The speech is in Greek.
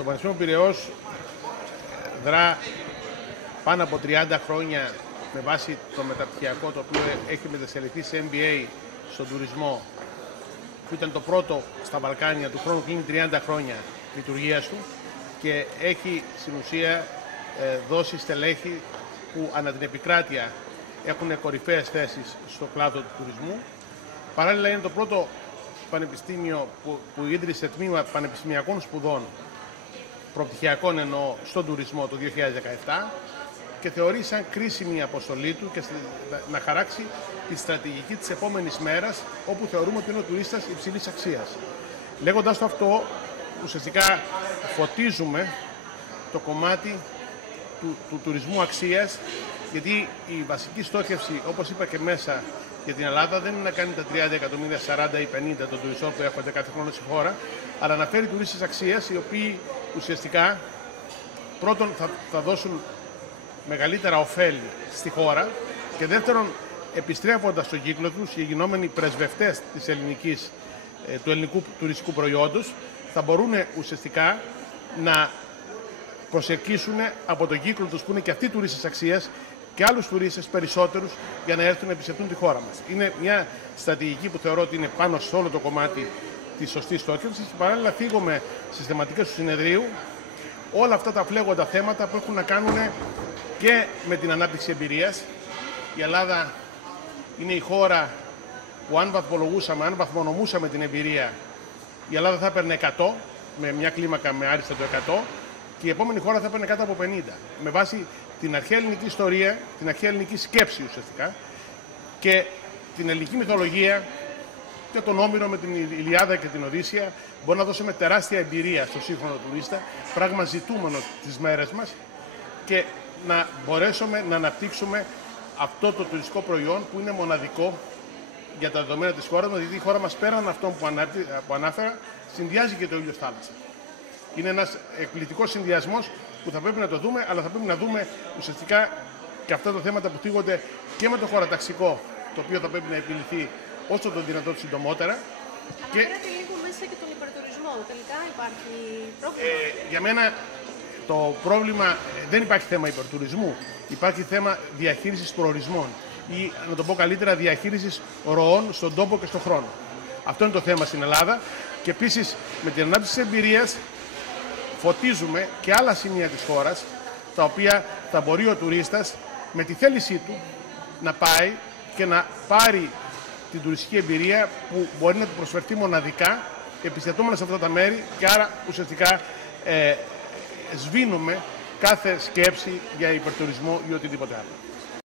Το Πανεπιστήμιο Πειραιώς δρά πάνω από 30 χρόνια με βάση το μεταπτυχιακό, το οποίο έχει μετασελιχθεί σε MBA στον τουρισμό, που ήταν το πρώτο στα Βαλκάνια, του χρόνου κλείνει 30 χρόνια λειτουργίας του και έχει στην ουσία δώσει στελέχη που ανά την επικράτεια έχουν κορυφαίες θέσεις στο κλάδο του τουρισμού. Παράλληλα είναι το πρώτο πανεπιστήμιο που ίδρυσε τμήμα πανεπιστημιακών σπουδών, προπτυχιακών εννοώ, στον τουρισμό το 2017 και θεωρεί σαν κρίσιμη αποστολή του και να χαράξει τη στρατηγική της επόμενης μέρας, όπου θεωρούμε ότι είναι ο τουρίστας υψηλής αξίας. Λέγοντας το αυτό, ουσιαστικά φωτίζουμε το κομμάτι του τουρισμού αξίας, γιατί η βασική στόχευση, όπως είπα και μέσα, για την Ελλάδα δεν είναι να κάνει τα 30 εκατομμύρια, 40 ή 50 των τουριστών που έρχονται κάθε χρόνο στη χώρα, αλλά να φέρει τουρίστες αξίας, οι οποίοι ουσιαστικά πρώτον θα δώσουν μεγαλύτερα ωφέλη στη χώρα και δεύτερον, επιστρέφοντας στον κύκλο τους, οι γινόμενοι πρεσβευτές του ελληνικού τουριστικού προϊόντος θα μπορούν ουσιαστικά να προσελκύσουν από τον κύκλο τους, που είναι και αυτοί τουρίστες αξίας, και άλλους τουρίστες περισσότερους για να έρθουν να επισκεφτούν τη χώρα μας. Είναι μια στρατηγική που θεωρώ ότι είναι πάνω σε όλο το κομμάτι της σωστής στόχευσης και παράλληλα θίγομαι στις θεματικές του συνεδρίου όλα αυτά τα φλέγοντα θέματα που έχουν να κάνουν και με την ανάπτυξη εμπειρίας. Η Ελλάδα είναι η χώρα που αν βαθμονομούσαμε την εμπειρία, η Ελλάδα θα έπαιρνε 100, με μια κλίμακα με άριστα το 100, και η επόμενη χώρα θα έπαιρνε κάτω από 50. Με βάση την αρχαία ελληνική ιστορία, την αρχαία ελληνική σκέψη ουσιαστικά και την ελληνική μυθολογία και τον Όμηρο με την Ηλιάδα και την Οδύσσεια, μπορεί να δώσουμε τεράστια εμπειρία στο σύγχρονο τουρίστα, πράγμα ζητούμενο τις μέρες μας, και να μπορέσουμε να αναπτύξουμε αυτό το τουριστικό προϊόν που είναι μοναδικό για τα δεδομένα της χώρας μας, γιατί η χώρα μας πέραν αυτών που ανάφερα συνδυάζει και το ήλιο θάλασσα. Είναι ένας εκπληκτικός συνδυασμός που θα πρέπει να το δούμε, αλλά θα πρέπει να δούμε ουσιαστικά και αυτά τα θέματα που θίγονται και με το χωροταξικό, το οποίο θα πρέπει να επιληθεί όσο το δυνατόν συντομότερα. Αναφέρατε λίγο μέσα και τον υπερτουρισμό. Τελικά υπάρχει πρόβλημα? Για μένα το πρόβλημα δεν υπάρχει θέμα υπερτουρισμού. Υπάρχει θέμα διαχείρισης προορισμών ή, να το πω καλύτερα, διαχείρισης ροών στον τόπο και στον χρόνο. Αυτό είναι το θέμα στην Ελλάδα και επίσης με την ανάπτυξη της εμπειρίας φωτίζουμε και άλλα σημεία της χώρας, τα οποία θα μπορεί ο τουρίστας με τη θέλησή του να πάει και να πάρει την τουριστική εμπειρία που μπορεί να του προσφερθεί μοναδικά επισκεπτόμενος σε αυτά τα μέρη, και άρα ουσιαστικά σβήνουμε κάθε σκέψη για υπερτουρισμό ή οτιδήποτε άλλο.